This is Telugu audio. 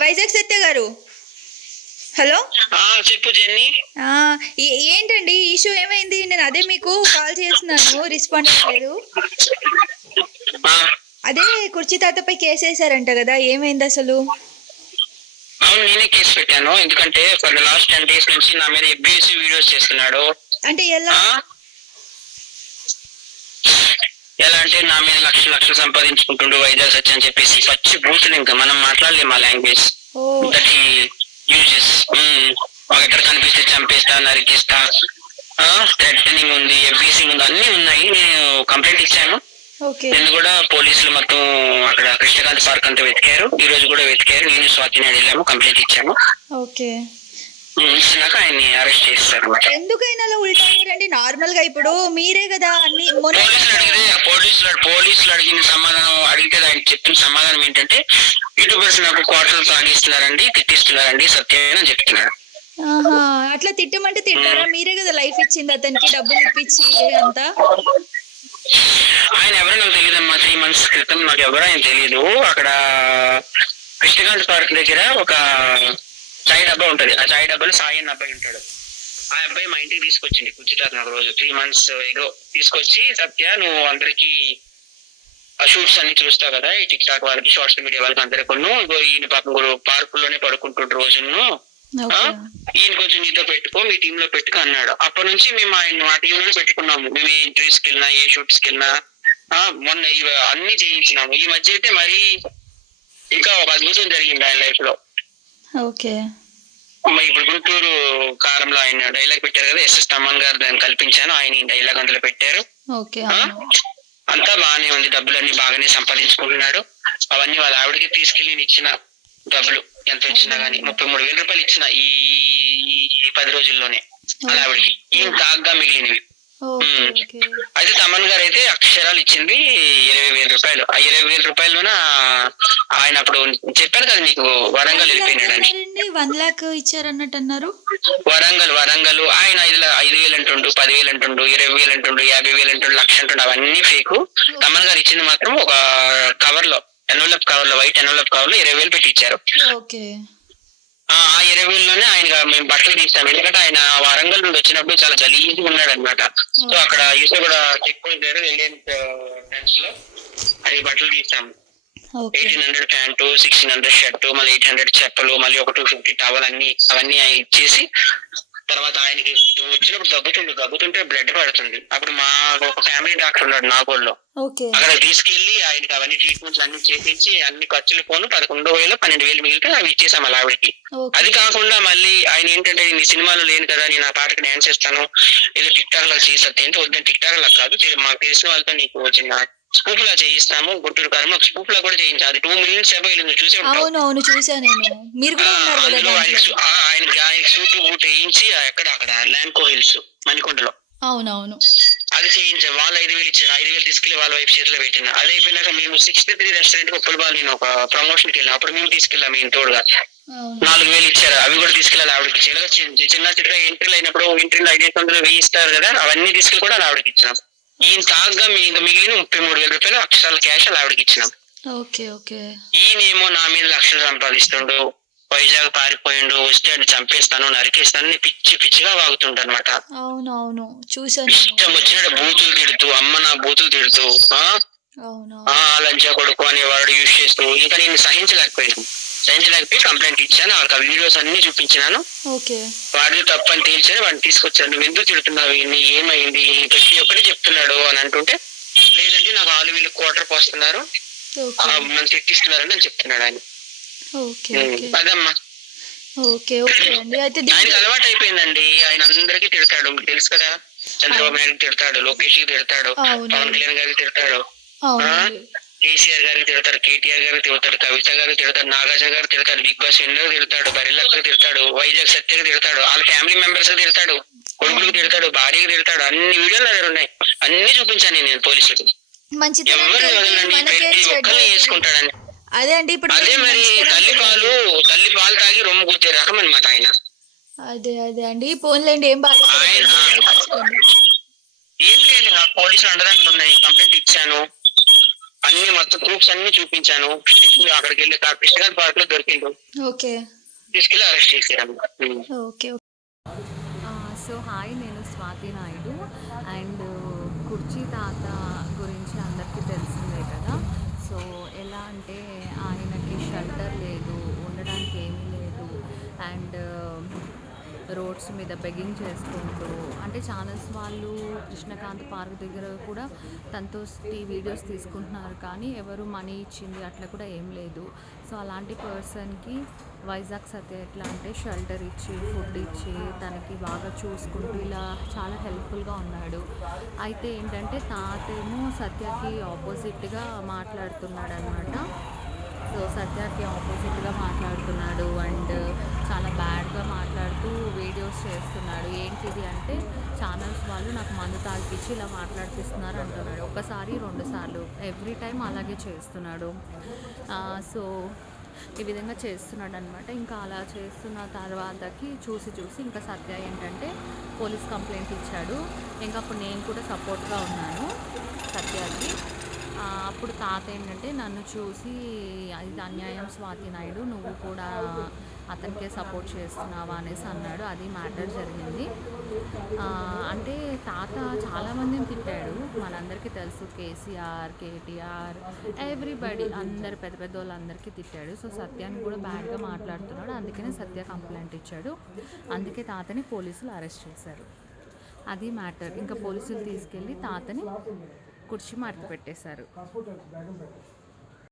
వైజాగ్ సత్య గారు, హలో. చెప్పు జెన్నీ. ఏంటండి ఇష్యూ ఏమైంది? నేను అదే మీకు కాల్ చేస్తున్నాను, రెస్పాండ్ అవ్వలేదు. అదే కుర్చీ తాతపై కేసు వేసారంట కదా, ఏమైంది అసలు? అవును, నేనే కేసు పెట్టాను. ఎందుకంటే ఫర్ ద లాస్ట్ 10 days నుంచి నా మీద అబ్యూసివ్ వీడియోస్ చేస్తున్నాడు. అంటే ఎలా అంటే నా మీద లక్షలు సంపాదించుకుంటుండు వైజాగ్ సత్య అని చెప్పేసి పచ్చి బూతులు. ఇంకా మనం మాట్లాడలేము ఆ లాంగ్వేజ్. ఎక్కడ కనిపిస్తే చంపేస్తా, నరికిస్తా, థ్రెటనింగ్ ఉంది, అబ్యూసింగ్ ఉంది, అన్ని ఉన్నాయి. నేను కంప్లైంట్ ఇచ్చాను. నిన్ను కూడా పోలీసులు మొత్తం అక్కడ కృష్ణకాంత్ పార్క్ అంతా వెతికారు, ఈ రోజు కూడా వెతికారు. నేను స్వాతి నాయుడు వెళ్ళాము, కంప్లైంట్ ఇచ్చాము. ఇచ్చినాక ఆయన్ని అరెస్ట్ చేస్తారు. ఎందుకైనా అలా ఉల్టారండి? నార్మల్ గా ఇప్పుడు మీరే కదా అన్ని పోలీసులు అడిగిన సమాధానం అడిగితే ఆయన చెప్పిన సమాధానం ఏంటంటే యూట్యూబర్స్ నాకు క్వార్టర్లు సాగిస్తున్నారండి, తిట్టిస్తున్నారండి సత్యం అని చెప్తున్నాడు. అట్లా తిట్టమంటే తిట్టారా? మీరే కదా లైఫ్ ఇచ్చింది అతనికి, డబ్బులు ఇప్పించి అంతా. ఆయన ఎవరో నాకు తెలియదమ్మా. 3 months క్రితం నాకు ఎవరో ఆయన తెలియదు. అక్కడ కృష్ణకాంత్ పార్క్ దగ్గర ఒక చాయ్ డబ్బా ఉంటది. ఆ చాయ్ డబ్బాలో సాయి అన్న అబ్బాయి ఉంటాడు. ఆ అబ్బాయి మా ఇంటికి తీసుకొచ్చింది కూర్చుంటారు నాకు రోజు 3 months ఏదో తీసుకొచ్చి, సత్య నువ్వు అందరికి ఆ షూట్స్ అన్ని చూస్తావు కదా, ఈ టిక్ టాక్ వాళ్ళకి, సోషల్ మీడియా వాళ్ళకి అందరికి కొను, ఈయన పాపం పార్కుల్లోనే పడుకుంటుండ్రు రోజును, ఈయన కొంచెం నీతో పెట్టుకో, మీ టీమ్ లో పెట్టుకో అన్నాడు. అప్పటి నుంచి మేము ఆయన మా టీమ్ లో పెట్టుకున్నాము. మేము ఏ ఇంటర్వ్యూస్కి వెళ్ళినా, ఏ షూట్స్కి వెళ్ళినా మొన్న అన్ని చేయించినాము. ఈ మధ్య అయితే మరి ఇంకా ఒక అద్భుతం జరిగింది ఆయన లైఫ్ లో. ఇప్పుడు గుంటూరు కారంలో ఆయన డైలాగ్ పెట్టారు కదా, ఎస్ఎస్ తమ్మన్ గారు దాన్ని కల్పించాను, ఆయన ఈ డైలాగ్ అందులో పెట్టారు. అంతా బాగానే ఉంది, డబ్బులన్నీ బాగానే సంపాదించుకుంటున్నాడు. అవన్నీ వాళ్ళ ఆవిడకి తీసుకెళ్లి ఇచ్చిన డబ్బులు ఎంత ఇచ్చినా గానీ 33,000 రూపాయలు ఇచ్చిన ఈ 10 రోజుల్లోనే వాళ్ళ ఆవిడకి, ఈయన తాగ్గా మిగిలినవి. అయితే తమన్ గారు అయితే అక్షరాలు ఇచ్చింది 20,000 రూపాయలు. ఆ 20,000 రూపాయల్లోన ఆయన అప్పుడు చెప్పారు కదా నీకు, వరంగల్ వెళ్ళిపోయినాడని. 1 lakh ఇచ్చారన్నట్టు అన్నారు. వరంగల్ ఆయన 5,000 అంటుండు, 10,000 అంటుండు, 20,000 అంటుండు, 50,000 అంటుండు, 1,00,000 అంటుండు. అవన్నీ ఫేకు. తమన్ గారు ఇచ్చింది మాత్రం ఒక కవర్ లో, ఎన్వలప్ కవర్ లో, వైట్ ఎన్వలప్ కవర్ లో 20,000 పెట్టి ఇచ్చారు. ఆ 20,000లోనే ఆయన మేము బట్టలు తీస్తాం. ఎందుకంటే ఆయన వరంగల్ నుండి వచ్చినప్పుడు చాలా గలీజ్గా ఉన్నాడు అనమాట. సో అక్కడ ఈసో కూడా చెక్ పోయింట్ దగ్గర ఇండియన్ ఫ్రెండ్స్ లో అది బట్టలు తీస్తాము. 1,800 ప్యాంటు, 1,600 షర్టు, మళ్ళీ 800 చెప్పులు, మళ్ళీ ఒక 250 టవల్, అవన్నీ ఇచ్చేసి, తర్వాత ఆయనకి వచ్చినప్పుడు దగ్గుతుంటే బ్లడ్ పడుతుంది. అప్పుడు మా ఒక ఫ్యామిలీ డాక్టర్ ఉన్నాడు నాగోల్లో, అక్కడ తీసుకెళ్లి ఆయనకి అవన్నీ ట్రీట్మెంట్స్ అన్ని చేపించి అన్ని ఖర్చులు పోను 11,000 12,000 మిగిలితే అవి ఇచ్చేసాం అలా ఆవిడకి. అది కాకుండా మళ్ళీ ఆయన ఏంటంటే నీ సినిమాలో లేను కదా, నేను ఆ పాటకి డాన్స్ చేస్తాను, ఏదో టిక్ టాక్ లా చేసేస్తే ఏంటో వద్దని, టిక్ టాక్ లా కాదు, మాకు తెలిసిన వాళ్ళతో నీకు చిన్న స్కూప్ లా చేయిస్తాము, గుంటూరు కారంలో ఒక స్కూప్ లా కూడా చేయించాలి. అది 2 minutes వెళ్ళింది, చూసే ఆయనకి సూట్ బూట్ వేయించి అక్కడ ల్యాండ్కో హిల్స్ మణికొండలో అది చేయించాం. వాళ్ళు 5,000 ఇచ్చారు. 5,000 తీసుకెళ్లి వాళ్ళ వైఫ్ చేతిలో పెట్టిన. అది అయిపోయినాక మేము 63 రెస్టారెంట్ ఉప్పలబాల్ నేను ఒక ప్రమోషన్ కి వెళ్ళాం. అప్పుడు మేము తీసుకెళ్ళాం, మేము తోడుగా 4,000 ఇచ్చారు. అవి కూడా తీసుకెళ్ళాలి ఆవిడకి. చిన్న చిన్న ఎంట్రీలు అయినప్పుడు ఎంట్రీలు 500 1000 ఇస్తారు కదా, అవన్నీ తీసుకెళ్ళి కూడా ఆవిడకి ఇచ్చినాం. ఈయన తాగ్గా మిగిలిన 33,000 రూపాయలు అక్షరాల క్యాష్ అలా ఆవిడకి ఇచ్చినాం. ఈయనేమో నా మీద లక్షలు సంపాదిస్తుండు, వైజాగ్ పారిపోయిండు, వస్తే అని చంపేస్తాను, నరికేస్తాను, పిచ్చిగా వాగుతుంట అనమాట. ఇష్టం వచ్చినట్టు బూతులు తిడుతూ, అమ్మ నా బూతులు తిడుతూ, లంచా కొడుకు అని వాడు యూజ్ చేస్తూ, ఇంకా నేను సహించలేకపోయి కంప్లైంట్ ఇచ్చాను. వాళ్ళకి ఆ వీడియోస్ అన్ని చూపించినాను. వాడిని తప్పని తేల్చాను. వాడిని తీసుకొచ్చాను. నువ్వు ఎందుకు తిడుతున్నావు, ఏమైంది, ప్రతి ఒక్కటి చెప్తున్నాడు అని అంటుంటే, లేదంటే నాకు వాళ్ళు వీళ్ళు క్వార్టర్ పోస్తున్నారు, నన్ను తిట్టిస్తున్నారని అని చెప్తున్నాడు ఆయన. అదమ్మా ఆయనకి అలవాటు అయిపోయిందండి. ఆయన అందరికీ తిడతాడు, తెలుసు కదా. చంద్రబాబు నాయుడు తిడతాడు, లోకేష్ కి తిడతాడు, పవన్ కళ్యాణ్ గారికి తిడతాడు, కేసీఆర్ గారికి తిడతాడు, కేటీఆర్ గారికి తిడతాడు, కవిత గారికి తిడతాడు, నాగార్జున గారికి తిడతాడు, బిగ్ బాస్ విన్నర్ తిడతాడు, బరిలక్కకి తిడతాడు, వైజాగ్ సత్యకి తిడతాడు, వాళ్ళ ఫ్యామిలీ మెంబర్స్ తిడతాడు, కొడుకులకు తిడతాడు, భార్యకి తిడతాడు. అన్ని వీడియోలు దగ్గర ఉన్నాయి, అన్ని చూపించాను నేను పోలీసులకు. ఎవరిని వదలండి, ప్రతి ఒక్కరిని వేసుకుంటాడని. అదే మరి తల్లి పాలు తాగి రొమ్ము కూర్చే రకం అనమాట ఆయన. ఏం లేదు, నాకు పోలీసులు అండదండలు ఉన్నాయి, కంప్లైంట్ ఇచ్చాను. అన్ని మొత్తం ప్రూఫ్స్ అన్ని చూపించాను. అక్కడికి వెళ్ళి కృష్ణగారి పార్క్ లో దొరికిండు. ఓకే. తీసుకెళ్ళి అరెస్ట్ చేశారు. ఓకే. సో హాయ్, నేను స్వాతి నాయుడు. అండ్ కుర్చీ తాత గురించి అందరికీ తెలిసిందే కదా. సో ఎలా అంటే ఆయనకి షెల్టర్ లేదు, ఉండడానికి ఏమీ లేదు. అండ్ రోడ్స్ మీద బెగ్గింగ్ చేసుకుంటూ, అంటే ఛానల్స్ వాళ్ళు కృష్ణకాంత్ పార్క్ దగ్గర కూడా తనతో వీడియోస్ తీసుకుంటున్నారు, కానీ ఎవరు మనీ ఇచ్చింది అట్లా కూడా ఏం లేదు. సో అలాంటి పర్సన్కి వైజాగ్ సత్య ఎట్లా అంటే షెల్టర్ ఇచ్చి, ఫుడ్ ఇచ్చి, తనకి బాగా చూసుకుంటూ ఇలా చాలా హెల్ప్ఫుల్గా ఉన్నాడు. అయితే ఏంటంటే తాతేమో సత్యకి ఆపోజిట్గా మాట్లాడుతున్నాడు అనమాట. సో సత్యకి ఆపోజిట్గా మాట్లాడుతున్నాడు అండ్ చాలా బ్యాడ్గా మాట్లాడుతూ వీడియోస్ చేస్తున్నాడు. ఏంటిది అంటే ఛానల్స్ వాళ్ళు నాకు మందు తాగిపించి ఇలా మాట్లాడిపిస్తున్నారు అంటున్నాడు. ఒకసారి 2 సార్లు, ఎవ్రీ టైం అలాగే చేస్తున్నాడు. సో ఈ విధంగా చేస్తున్నాడు అనమాట. ఇంకా అలా చేస్తున్న తర్వాతకి చూసి ఇంకా సత్య ఏంటంటే పోలీస్ కంప్లైంట్ ఇచ్చాడు. ఇంకా అప్పుడు నేను కూడా సపోర్ట్గా ఉన్నాను సత్యకి. అప్పుడు తాత ఏంటంటే నన్ను చూసి, ఇది అన్యాయం స్వాతి నాయుడు, నువ్వు కూడా అతనికే సపోర్ట్ చేస్తున్నావా అనేసి అన్నాడు. అది మ్యాటర్ జరిగింది. అంటే తాత చాలామందిని తిట్టాడు, మనందరికీ తెలుసు. కేసీఆర్, కేటీఆర్, ఎవ్రీబడి, అందరు పెద్ద పెద్ద వాళ్ళందరికీ తిట్టాడు. సో సత్యాన్ని కూడా బ్యాడ్గా మాట్లాడుతున్నాడు. అందుకనే సత్య కంప్లైంట్ ఇచ్చాడు. అందుకే తాతని పోలీసులు అరెస్ట్ చేశారు. అది మ్యాటర్. ఇంకా పోలీసులు తీసుకెళ్ళి తాతని కుర్చీ మార్చి పెట్టేశారు.